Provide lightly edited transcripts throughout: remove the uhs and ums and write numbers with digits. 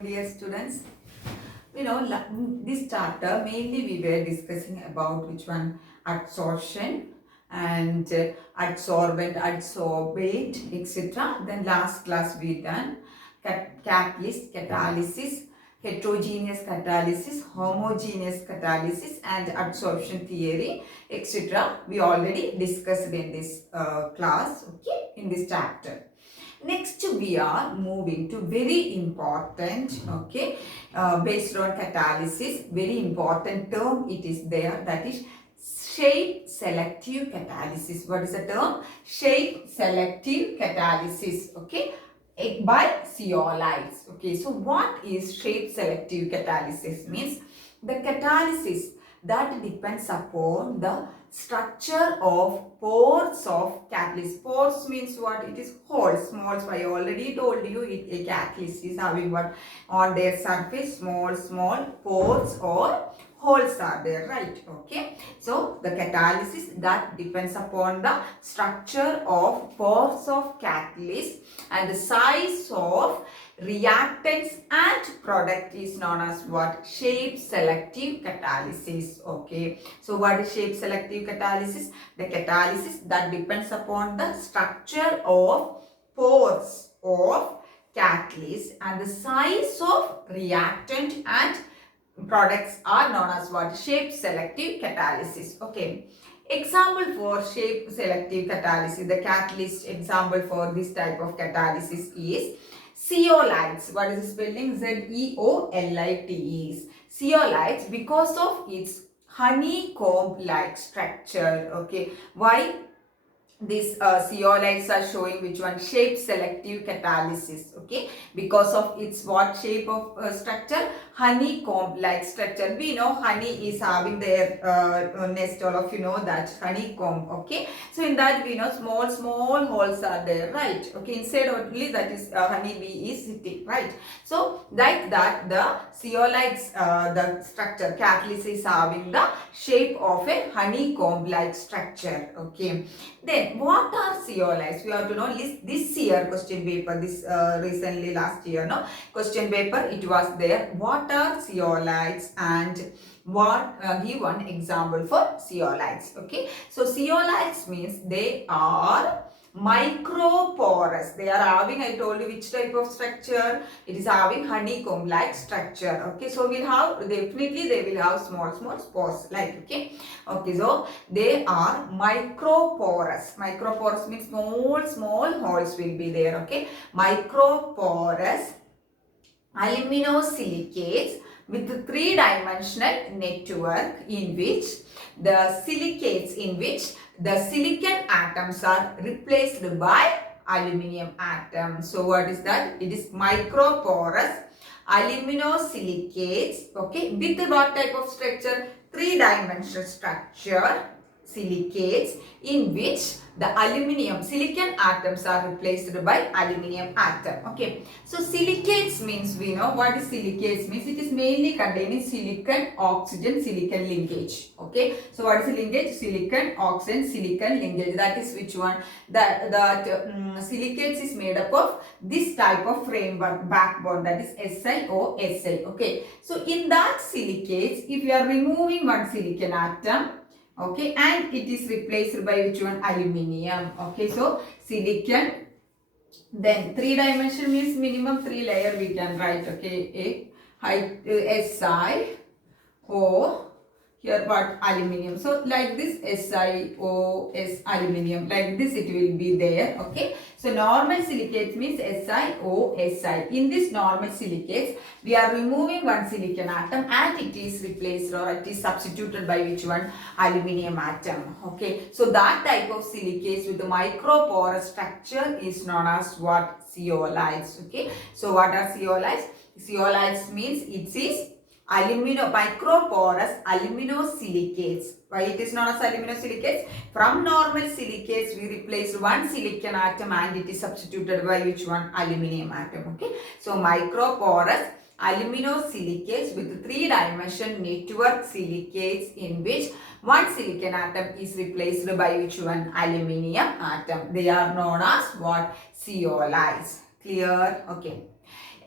Dear students, this chapter mainly we were discussing about which one adsorption and adsorbent, adsorbate, etc. Then last class we done catalyst, catalysis, heterogeneous catalysis, homogeneous catalysis, and adsorption theory, etc. We already discussed in this class, okay, in this chapter. Next, we are moving to very important, okay, based on catalysis, very important term it is there, that is shape selective catalysis. What is the term? Shape selective catalysis, okay, by zeolites. Okay, so what is shape selective catalysis? Means the catalysis that depends upon the structure of pores of catalyst. Pores means what? It is holes, small. So I already told you a catalyst is having what on their surface, small pores or holes are there, right? Okay, so the catalysis that depends upon the structure of pores of catalyst and the size of reactants and product is known as what? Shape selective catalysis. Okay, so what is shape selective catalysis? The catalysis that depends upon the structure of pores of catalyst and the size of reactant and products are known as what? Shape selective catalysis. Okay, example for shape selective catalysis, the catalyst example for this type of catalysis is zeolites. What is the spelling? Zeolites. Zeolites, because of its honeycomb like structure. Okay, why these zeolites are showing which one? Shape selective catalysis. Okay, because of its what shape of structure? Honeycomb like structure. We know honey is having their nest. All of you know that honeycomb. Okay, so in that we know small holes are there, right? Okay, inside only that is honey bee is sitting, right? So like that the zeolites, the structure catalyst is having the shape of a honeycomb like structure. Okay, then what are zeolites? We have to know this year question paper, this recently last year, no, question paper it was there. What are zeolites and what give one example for zeolites? Okay, so zeolites means they are microporous. They are having, I told you which type of structure. It is having honeycomb like structure. Okay, so we'll have definitely they will have small spores like, okay. Okay, so they are microporous. Microporous means small holes will be there. Okay, microporous aluminosilicates with three-dimensional network in which the silicon atoms are replaced by aluminum atoms. So what is that? It is microporous aluminosilicates, okay, with what type of structure? Three-dimensional structure, silicates, in which the silicon atoms are replaced by aluminum atom. Okay, so silicates means, we know what is silicates means. It is mainly containing silicon oxygen silicon linkage. Okay, so what is linkage? Silicon oxygen silicon linkage. That is which one? That silicates is made up of this type of framework backbone, that is SiO(Si). Okay, so in that silicates, if you are removing one silicon atom, okay, and it is replaced by which one? Aluminium. Okay, so silicon, then three dimension means minimum three layer we can write. Okay, a height SiO, here what? Aluminium. So like this SiOs aluminium, like this it will be there. Okay, so normal silicates means SiO(Si). In this normal silicates we are removing one silicon atom and it is replaced or it is substituted by which one? Aluminium atom. Okay, so that type of silicates with the microporous structure is known as what? Zeolites. Okay, so what are zeolites? Zeolites means it is microporous aluminosilicates. Why it is known as aluminosilicates? From normal silicates we replace one silicon atom and it is substituted by which one? Aluminium atom. Okay, so microporous aluminosilicates with three-dimension network silicates in which one silicon atom is replaced by which one? Aluminium atom. They are known as what? Zeolites. Clear? Okay.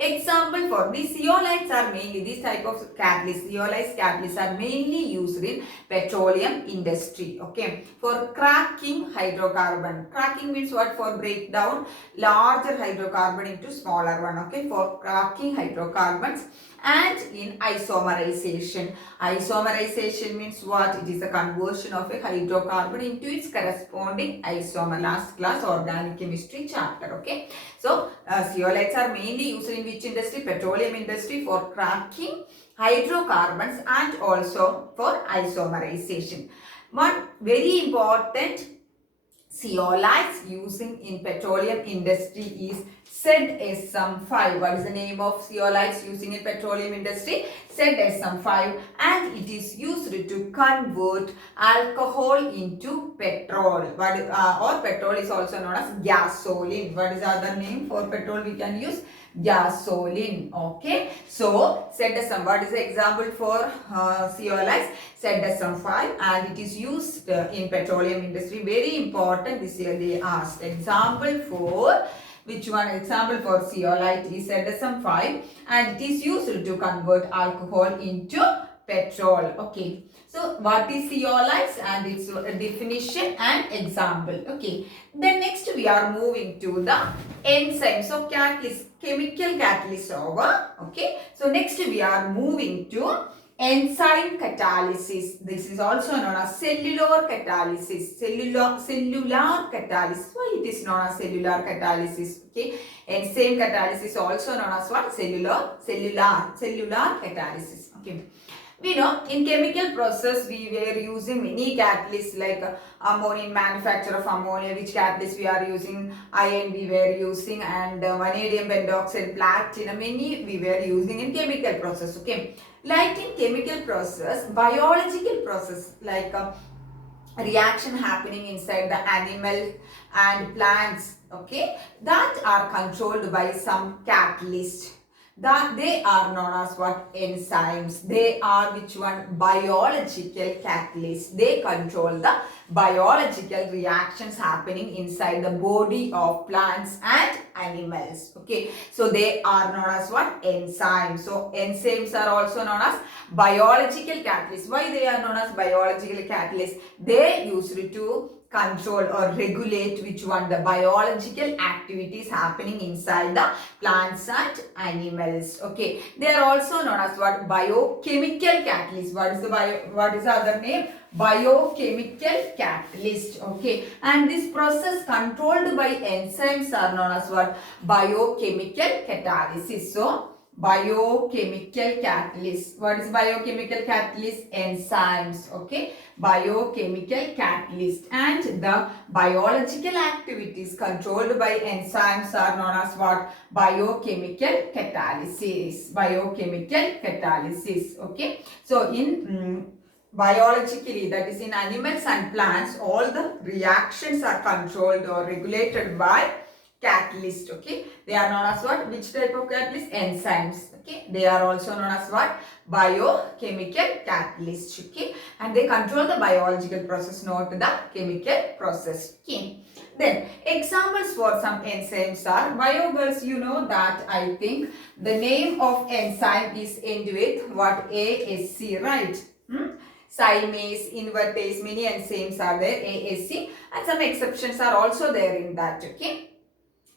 Example for these zeolites are mainly, these type of catalysts, zeolite catalysts are mainly used in petroleum industry. Okay, for cracking hydrocarbon. Cracking means what? For breakdown larger hydrocarbon into smaller one. Okay, for cracking hydrocarbons. And in isomerization. Isomerization means what? It is a conversion of a hydrocarbon into its corresponding isomer. Last class organic chemistry chapter. Okay. So zeolites are mainly used in which industry? Petroleum industry, for cracking hydrocarbons and also for isomerization. One very important zeolites using in petroleum industry is ZSM5. What is the name of zeolites using in petroleum industry? ZSM5, and it is used to convert alcohol into petrol. Or petrol is also known as gasoline. What is the other name for petrol we can use? Gasoline. Okay, so ZSM, what is the example for zeolites? ZSM5, and it is used in petroleum industry. Very important, this year they asked. Example for which one? Example for zeolite is ZSM5, and it is used to convert alcohol into petrol. Okay, so what is zeolites and its definition and example. Okay, then next we are moving to the enzymes. So catalyst, chemical catalyst over. Okay, so next we are moving to enzyme catalysis. This is also known as cellular catalysis. Cellular catalysis. Why it is known as cellular catalysis? Okay, enzyme catalysis also known as what? Cellular catalysis. Okay. We know in chemical process we were using many catalysts like ammonia, manufacture of ammonia, which catalyst we are using, iron we were using, and vanadium pentoxide, platinum, many we were using in chemical process. Okay, like in chemical process, biological process like reaction happening inside the animal and plants, okay, that are controlled by some catalyst. That they are known as what? Enzymes. They are which one? Biological catalysts. They control the biological reactions happening inside the body of plants and animals. Okay, so they are known as what? Enzymes. So enzymes are also known as biological catalysts. Why they are known as biological catalysts? They used to control or regulate which one? The biological activities happening inside the plants and animals. Okay, they are also known as what? Biochemical catalyst. What is the other name? Biochemical catalyst. Okay, and this process controlled by enzymes are known as what? Biochemical catalysis. So biochemical catalyst. What is biochemical catalyst? Enzymes. Okay, biochemical catalyst, and the biological activities controlled by enzymes are known as what? Biochemical catalysis. Biochemical catalysis. Okay, so in biologically, that is in animals and plants, all the reactions are controlled or regulated by catalyst. Okay, they are known as what? Which type of catalyst? Enzymes. Okay, they are also known as what? Biochemical catalyst. Okay, and they control the biological process, not the chemical process. Okay, then examples for some enzymes are biogirls. You know that, I think the name of enzyme is end with what? ASC, right? Cymase, invertase, many enzymes are there, ASC, and some exceptions are also there in that. Okay,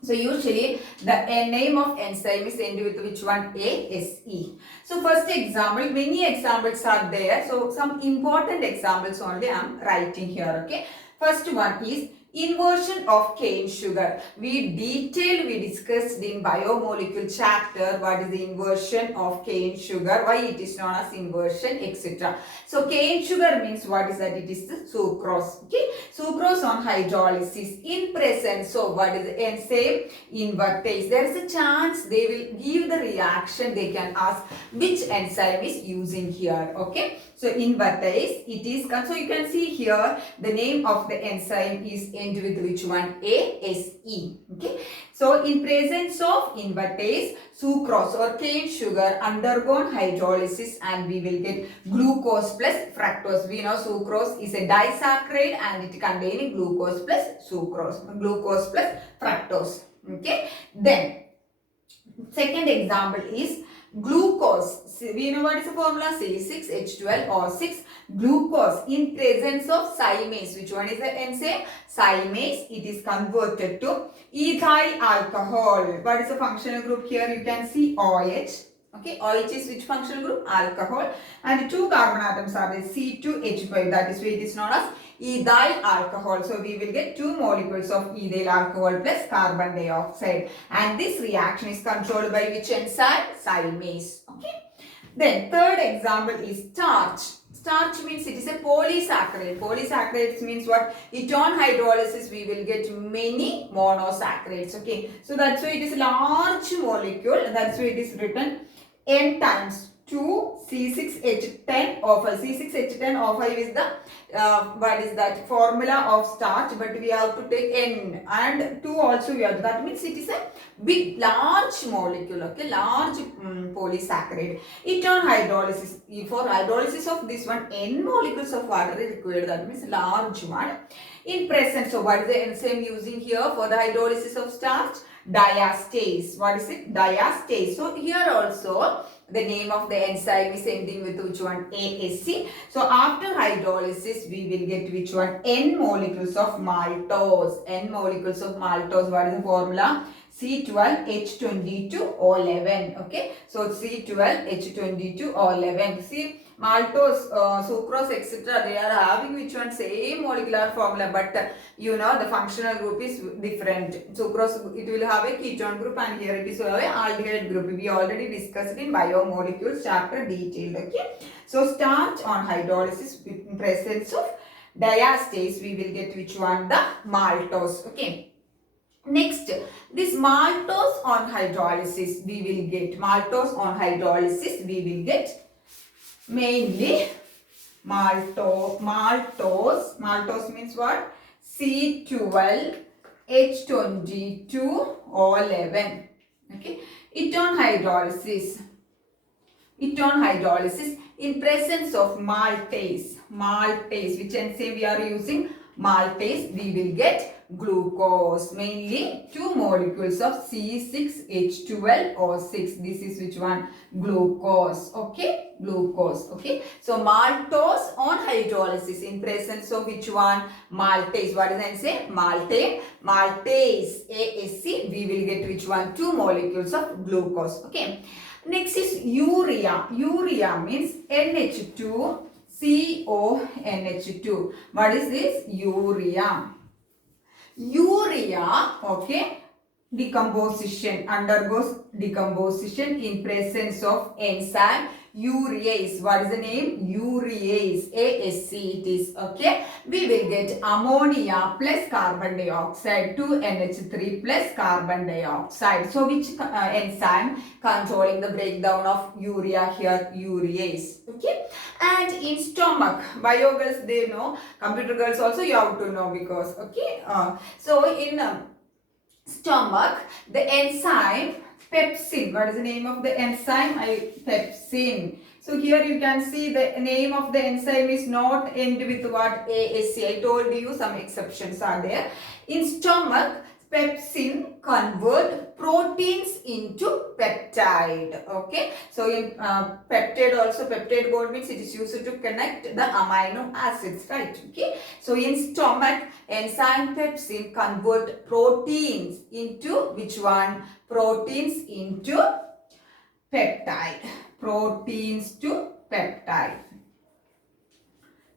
so usually the name of enzyme is end with which one? ASE. So first example, many examples are there. So some important examples only I am writing here. Okay, first one is inversion of cane sugar. We discussed in biomolecule chapter what is the inversion of cane sugar, why it is known as inversion, etc. So cane sugar means what is that? It is the sucrose. Okay, sucrose on hydrolysis in presence. So what is the enzyme? Invertase. There is a chance they will give the reaction. They can ask which enzyme is using here. Okay, so invertase, it is, so you can see here the name of the enzyme is end with which one? ASE. Okay, so in presence of invertase, sucrose or cane sugar undergone hydrolysis, and we will get glucose plus fructose. We know sucrose is a disaccharide and it containing glucose plus sucrose, glucose plus fructose. Okay, then Second example is glucose. We know what is the formula? C6H12O6. Glucose in presence of cymase. Which one is the enzyme? Cymase. It is converted to ethyl alcohol. What is the functional group here? You can see OH. Okay, OH is which functional group? Alcohol. And two carbon atoms are there, C2H5. That is why it is known as ethyl alcohol. So we will get two molecules of ethyl alcohol plus carbon dioxide. And this reaction is controlled by which enzyme? Cymase. Okay. Then third example is starch. Starch means it is a polysaccharide. Polysaccharides means what? Ketone hydrolysis we will get many monosaccharides. Okay. So that's why it is a large molecule. That's why it is written N times 2 C6H10O5. C6H10O5 is the what is that formula of starch, but we have to take N and 2 also we have to. That means it is a big large molecule, okay, large polysaccharide. Ketone hydrolysis. For hydrolysis of this one, N molecules of water is required. That means large one. In presence, so what is the enzyme using here for the hydrolysis of starch? Diastase. What is it? Diastase. So here also the name of the enzyme is ending with which one? ASC. So after hydrolysis we will get which one? N molecules of maltose. N molecules of maltose. What is the formula? C12H22O11. Okay. So C12H22O11. See, maltose, sucrose, etc. They are having which one? Same molecular formula, but you know the functional group is different. Sucrose, it will have a ketone group, and here it is have a aldehyde group. We already discussed in biomolecules chapter detailed. Okay. So starch on hydrolysis in presence of diastase, we will get which one? The maltose. Okay. Next, this maltose on hydrolysis we will get. Maltose on hydrolysis we will get mainly maltose. Maltose means what? C12H22O11. Okay. Ketone hydrolysis. Ketone hydrolysis in presence of maltase. Maltase, which enzyme we are using? Maltase, we will get glucose. Mainly two molecules of C6H12O6. This is which one? Glucose. Okay. Glucose. Okay. So maltose on hydrolysis in presence of which one? Maltase. What is the enzyme? Maltase. Maltase. ASC. We will get which one? Two molecules of glucose. Okay. Next is urea. Urea means NH2CONH2. What is this? Urea. Urea, okay, decomposition, undergoes decomposition in presence of enzyme urease. What is the name? Urease. ASC it is. Okay. We will get ammonia plus carbon dioxide, 2NH3 plus carbon dioxide. So which enzyme controlling the breakdown of urea here? Urease. Okay. And in stomach, bio girls they know, computer girls also you have to know because okay. So in stomach, the enzyme pepsin. What is the name of the enzyme? Pepsin. So here you can see the name of the enzyme is not end with what? ASC. I told you some exceptions are there. In stomach, pepsin convert proteins into peptide. Okay. So in peptide also, peptide bond means it is used to connect the amino acids, right? Okay. So in stomach, enzyme pepsin convert proteins into which one? Proteins into peptide. Proteins to peptide.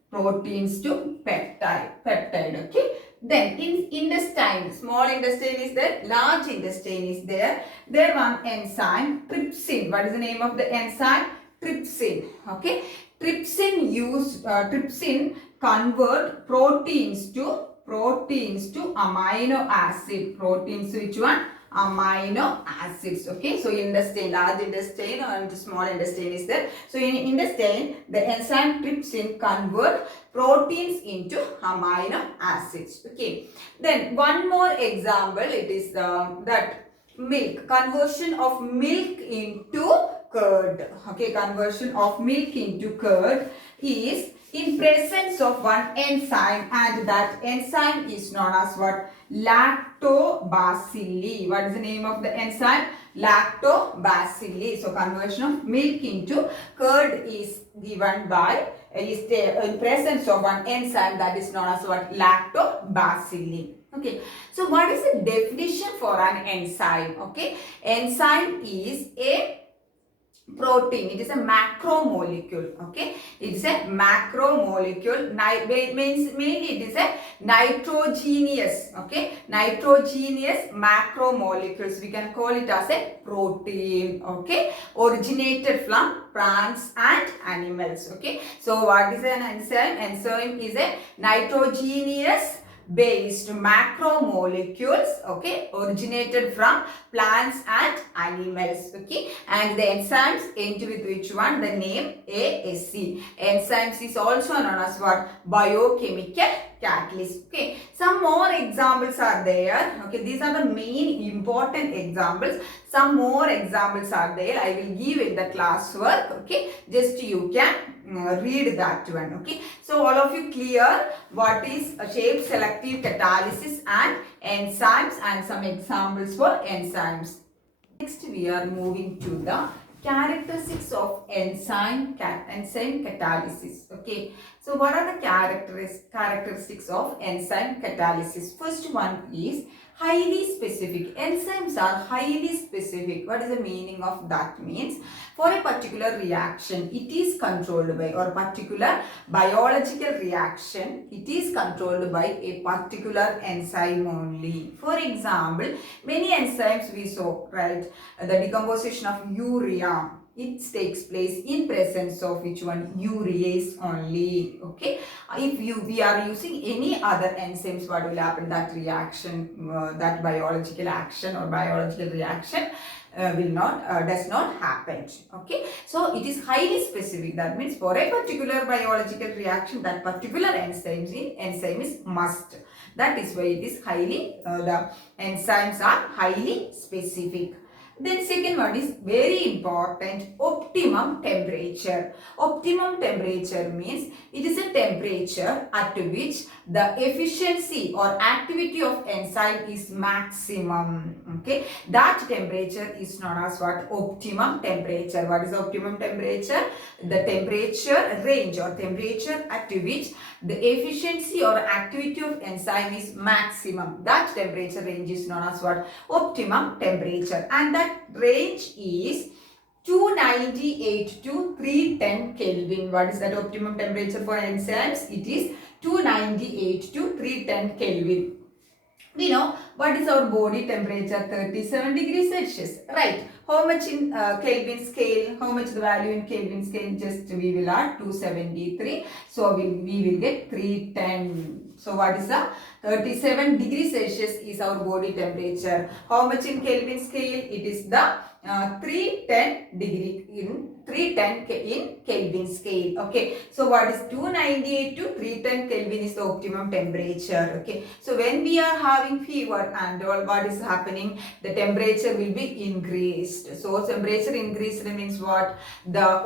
Proteins to peptide. Peptide. Okay. Then in intestine, small intestine is there, large intestine is there. There one enzyme, trypsin. What is the name of the enzyme? Trypsin. Okay. Trypsin convert proteins to amino acid. Proteins which one? Amino acids. Okay. So intestine, large intestine and small intestine is there. So in intestine, the enzyme trypsin convert proteins into amino acids. Okay. Then one more example, it is that milk, conversion of milk into curd. Okay, conversion of milk into curd is in presence of one enzyme, and that enzyme is known as what? Lactobacilli. What is the name of the enzyme? Lactobacilli. So conversion of milk into curd is given by in presence of one enzyme that is known as what? Lactobacilli. Okay, so what is the definition for an enzyme? Okay, enzyme is a protein. It is a macromolecule. Okay, it is a macromolecule. Means mainly it is a nitrogenous. Okay, nitrogenous macromolecules. We can call it as a protein. Okay, originated from plants and animals. Okay, so what is an enzyme? Enzyme is a nitrogenous based macromolecules, okay, originated from plants and animals, okay, and the enzymes end with which one? The name ASC. Enzymes is also known as what? Biochemical catalyst. Okay, some more examples are there. Okay, these are the main important examples. Some more examples are there. I will give in the classwork. Okay, just you can read that one. Okay, so all of you clear what is a shape selective catalysis and enzymes and some examples for enzymes. Next we are moving to the characteristics of enzyme catalysis. Okay, so what are the characteristics of enzyme catalysis? First one is highly specific. Enzymes are highly specific. What is the meaning of that? Means for a particular reaction, it is controlled by, or particular biological reaction, it is controlled by a particular enzyme only. For example, many enzymes we saw, right? The decomposition of urea, it takes place in presence of which one? Urease only. Okay, if we are using any other enzymes, what will happen? That reaction, that biological action or biological reaction does not happen. Okay, so it is highly specific. That means for a particular biological reaction, that particular enzyme is must. That is why it is highly the enzymes are highly specific. Then second one is very important, optimum temperature. Optimum temperature means it is a temperature at which the efficiency or activity of enzyme is maximum. Okay, that temperature is known as what? Optimum temperature. What is optimum temperature? The temperature range or temperature at which the efficiency or activity of enzyme is maximum. That temperature range is known as what? Optimum temperature. And that range is 298 to 310 Kelvin. What is that optimum temperature for enzymes? It is 298 to 310 Kelvin. We know what is our body temperature? 37 degrees Celsius, right? How much in Kelvin scale? How much the value in Kelvin scale? Just we will add 273. So we will get 310. So what is the 37 degrees Celsius is our body temperature. How much in Kelvin scale? It is the 310 degree in 310 in Kelvin scale. Okay, so what is 298 to 310 Kelvin is the optimum temperature. Okay, so when we are having fever and all, what is happening? The temperature will be increased. So temperature increased means what? The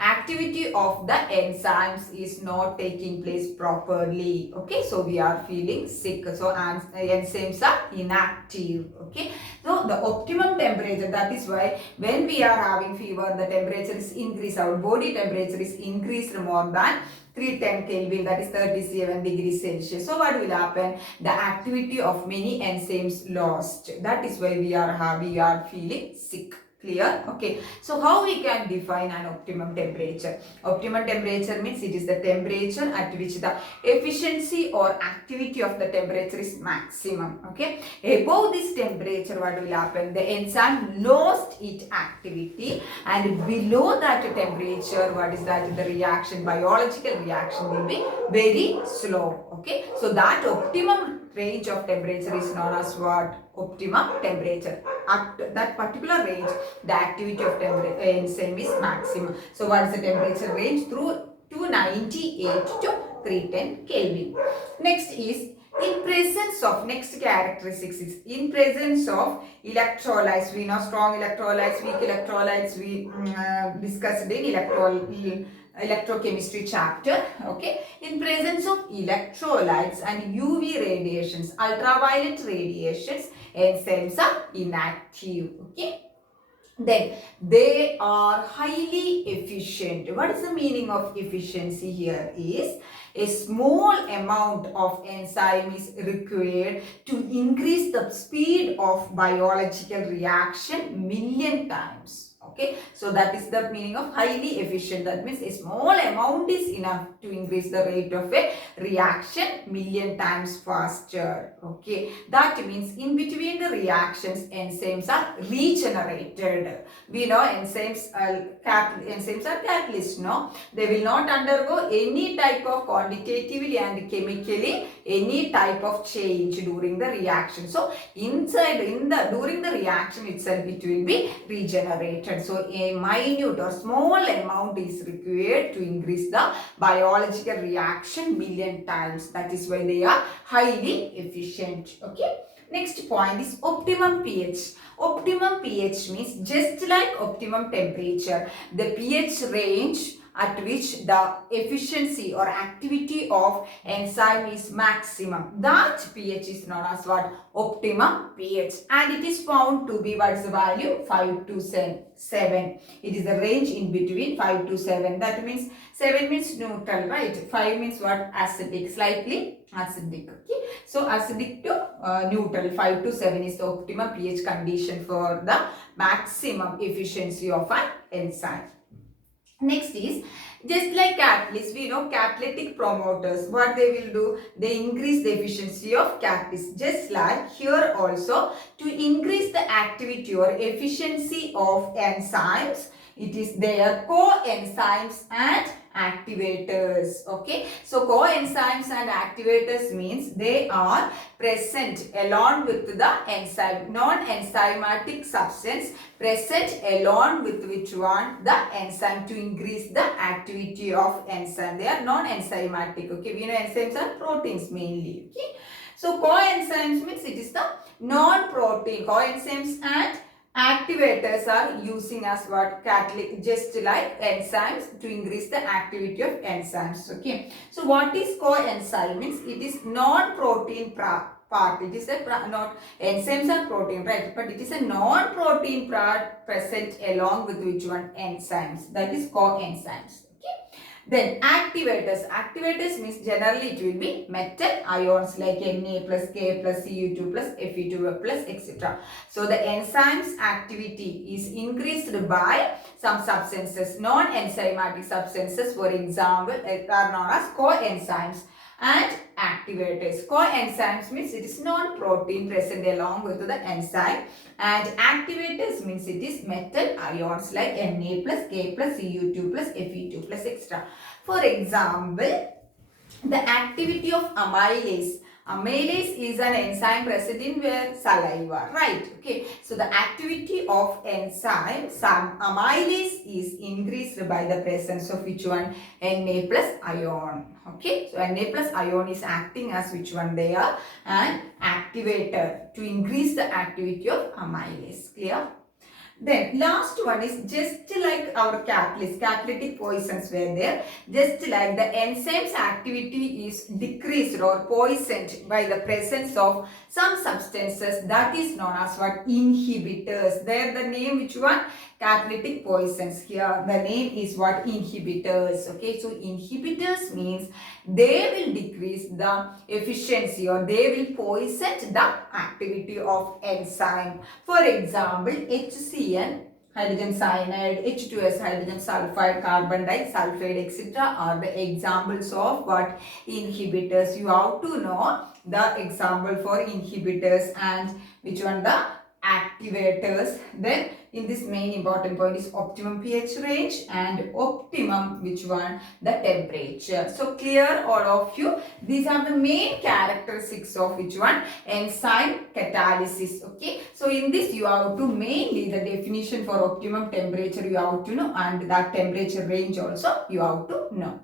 activity of the enzymes is not taking place properly. Okay, so we are feeling sick. So enzymes are inactive. Okay, so the optimum temperature, that is why when we are having fever, the temperature is increased. Our body temperature is increased more than 310 Kelvin, that is 37 degrees Celsius. So what will happen? The activity of many enzymes lost. That is why we are feeling sick. Clear? Okay. So how we can define an optimum temperature? Optimum temperature means it is the temperature at which the efficiency or activity of the temperature is maximum. Okay. Above this temperature, what will happen? The enzyme lost its activity, and below that temperature, what is that? The reaction, biological reaction will be very slow. Okay. So that optimum range of temperature is known as what? Optimum temperature. At that particular range, the activity of enzyme is maximum. So what is the temperature range? Through 298 to 310 Kelvin. Next is In presence of, next characteristics is in presence of electrolytes. We know strong electrolytes, weak electrolytes. We discussed in electrochemistry chapter. Okay, in presence of electrolytes and UV radiations, ultraviolet radiations, enzymes are inactive. Okay. Then they are highly efficient. What is the meaning of efficiency here is a small amount of enzyme is required to increase the speed of biological reaction million times. Okay, so that is the meaning of highly efficient. That means a small amount is enough to increase the rate of a reaction million times faster. Okay, that means in between the reactions enzymes are regenerated. We know enzymes are catalysts. No, they will not undergo any type of quantitatively and chemically any type of change during the reaction. So during the reaction itself it will be regenerated. So a minute or small amount is required to increase the biological reaction million times. That is why they are highly efficient. Okay. Next point is optimum pH. Optimum pH means just like optimum temperature, the pH range at which the efficiency or activity of enzyme is maximum. That pH is known as what? Optimum pH. And it is found to be, what is the value? 5 to 7. It is the range in between 5 to 7. That means 7 means neutral, right? 5 means what? Acidic, slightly acidic. Okay. So acidic to neutral, 5 to 7 is the optimum pH condition for the maximum efficiency of an enzyme. Next is, just like catalysts, we know catalytic promoters, what they will do? They increase the efficiency of catalysts. Just like here also, to increase the activity or efficiency of enzymes, it is their coenzymes and activators. Okay, so coenzymes and activators means they are present along with the enzyme, non-enzymatic substance present along with which one? The enzyme, to increase the activity of enzyme. They are non-enzymatic. Okay, we know enzymes are proteins mainly. Okay, so coenzymes means it is the non-protein. Coenzymes and activators are using as what? Catalytic, just like enzymes to increase the activity of enzymes. Okay, so what is coenzyme means? It is non-protein part. It is a not enzymes are protein, right? But it is a non-protein part present along with which one? Enzymes. That is coenzymes. Then activators. Activators means generally it will be metal ions like Na plus K plus Cu2 plus Fe2 plus etc. So the enzyme's activity is increased by some substances, non-enzymatic substances, for example, are known as coenzymes and activators. Coenzymes means it is non-protein present along with the enzyme, and activators means it is metal ions like Na plus K plus Cu2 plus Fe2 plus etc. For example, the activity of amylase. Amylase is an enzyme present in where? Saliva, right? Okay, so the activity of enzyme amylase is increased by the presence of which one? Na plus ion. Okay, so Na plus ion is acting as which one? They are an activator to increase the activity of amylase. Clear? Then last one is just like our catalyst, catalytic poisons were there. Just like the enzyme's activity is decreased or poisoned by the presence of some substances, that is known as what? Inhibitors. There the name which one? Catalytic poisons. Here the name is what? Inhibitors. Okay, so inhibitors means they will decrease the efficiency or they will poison the activity of enzyme. For example, HCN, hydrogen cyanide, H2S, hydrogen sulfide, carbon disulfide, etc. are the examples of what? Inhibitors. You have to know the example for inhibitors and which one? The activators. Then in this main important point is optimum pH range and optimum which one? The temperature. So clear all of you. These are the main characteristics of which one? Enzyme catalysis. Okay, so in this you have to mainly the definition for optimum temperature you have to know, and that temperature range also you have to know.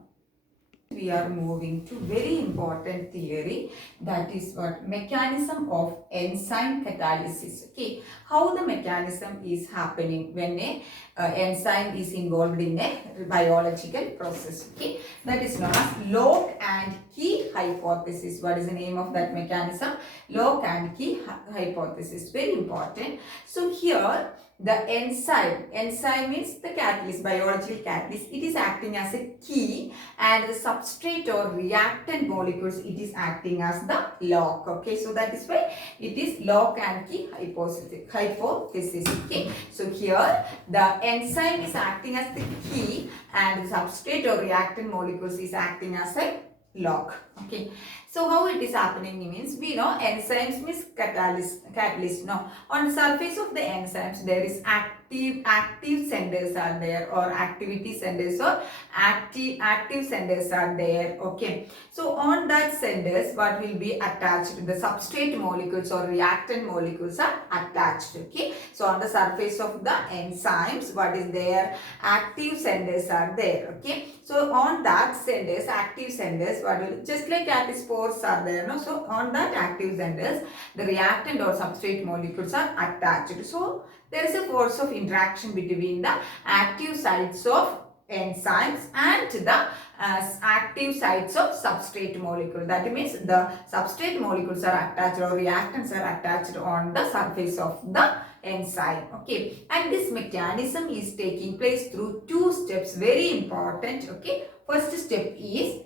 we are moving to very important theory, that is what mechanism of enzyme catalysis. Okay, how the mechanism is happening when a enzyme is involved in a biological process. Okay, that is known as lock and key hypothesis. What is the name of that mechanism? Lock and key hypothesis, very important. So here the enzyme means the catalyst, biological catalyst, it is acting as a key, and the substrate or reactant molecules, it is acting as the lock. Okay, so that is why it is lock and key hypothesis. Okay, so here the enzyme is acting as the key and the substrate or reactant molecules is acting as a lock. Okay, so how it is happening means, we know enzymes means catalyst. No, on the surface of the enzymes there is active centers are there, or activity centers, or active centers are there. Okay, so on that centers what will be attached, the substrate molecules or reactant molecules are attached. Okay, so on the surface of the enzymes what is there, active centers are there. Okay, so on that centers, active centers, what will, just like spores are there, no? So on that active centers the reactant or substrate molecules are attached. So there is a force of interaction between the active sites of enzymes and the active sites of substrate molecule. That means the substrate molecules are attached or reactants are attached on the surface of the enzyme. Okay, and this mechanism is taking place through two steps, very important. Okay, first step is,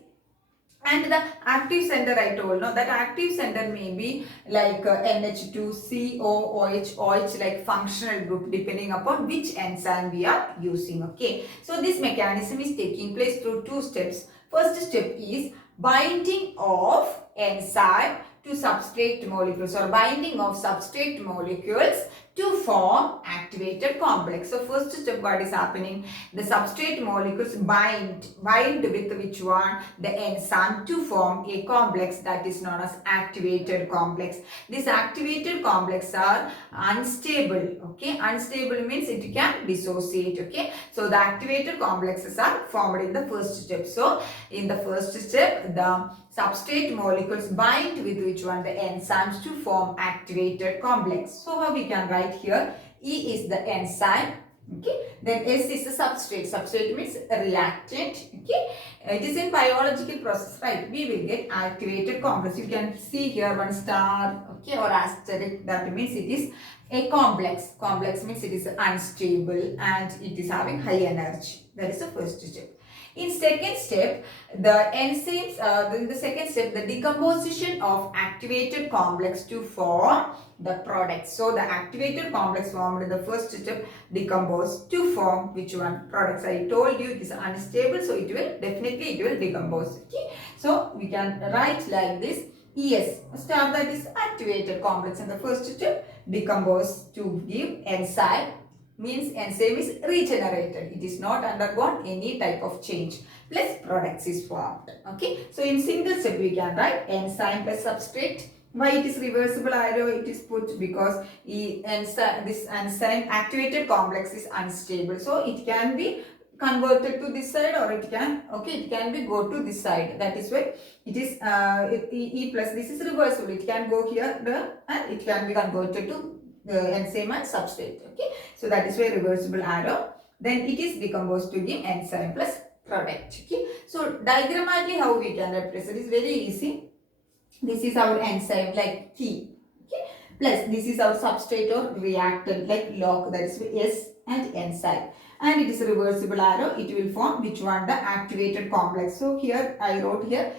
and the active center I told, no, that active center may be like NH2, OH, like functional group depending upon which enzyme we are using. Okay, so this mechanism is taking place through two steps. First step is binding of enzyme to substrate molecules, or binding of substrate molecules to form activated complex. So first step, what is happening, the substrate molecules bind with which one, the enzyme, to form a complex that is known as activated complex. These activated complexes are unstable. Okay, unstable means it can dissociate. Okay, so the activated complexes are formed in the first step. So in the first step the substrate molecules bind with which one, the enzymes, to form activated complex. So how we can write here, E is the enzyme. Okay, then S is the substrate. Substrate means a reactant. Okay, it is in biological process, right? We will get activated complex. You can see here one star, okay, or asterisk. That means it is a complex. Complex means it is unstable and it is having high energy. That is the first step. In second step, the enzymes, in the second step, the decomposition of activated complex to form the product. So the activated complex formed in the first step decompose to form which one, products. I told you it is unstable, so it will decompose. Okay, so we can write like this. ES, star, that is activated complex in the first step, decompose to give enzyme, means enzyme is regenerated. It is not undergone any type of change. Plus products is formed. Okay, so in single step we can write enzyme plus substrate. Why it is reversible arrow it is put, because this enzyme activated complex is unstable, so it can be converted to this side, or it can, okay, it can be go to this side. That is why it is E plus, this is reversible. It can go here, and it can be converted to enzyme and substrate. Okay, so that is why reversible arrow. Then it is decomposed to give enzyme plus product. Okay, so diagrammatically how we can represent is very easy. This is our enzyme like key. Okay, plus this is our substrate or reactant like log, that is S and enzyme. And it is a reversible arrow. It will form which one, the activated complex. So here I wrote here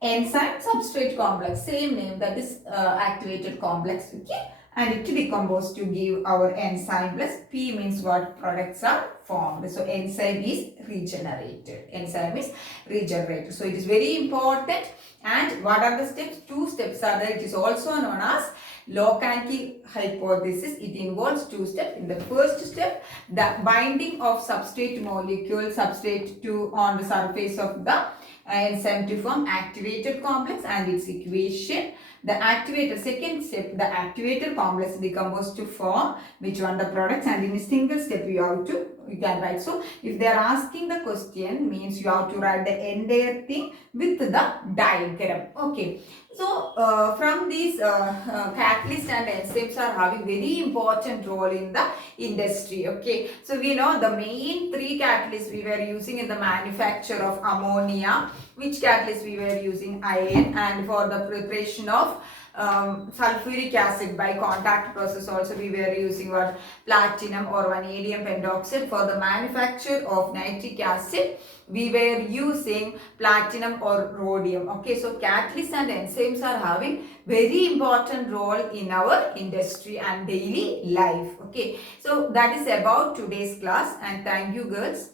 enzyme substrate complex, same name, that is activated complex. Okay, and it decompose to give our enzyme plus P means what, products are formed. So enzyme is regenerated. Enzyme is regenerated. So it is very important. And what are the steps? Two steps are there. It is also known as lock and key hypothesis. It involves two steps. In the first step, the binding of substrate molecule, substrate to on the surface of the enzyme to form activated complex and its equation. The activator, second step, the activator complex decompose to form which one, the products, and in a single step you have to you can write. So if they are asking the question, means you have to write the entire thing with the diagram. Okay. So from these catalysts and enzymes are having very important role in the industry. Okay. So we know the main three catalysts we were using in the manufacture of ammonia. Which catalyst we were using? Iron. And for the preparation of sulfuric acid by contact process also we were using what? Platinum or vanadium pentoxide. For the manufacture of nitric acid we were using platinum or rhodium. Okay, so catalysts and enzymes are having very important role in our industry and daily life. Okay, so that is about today's class, and thank you girls.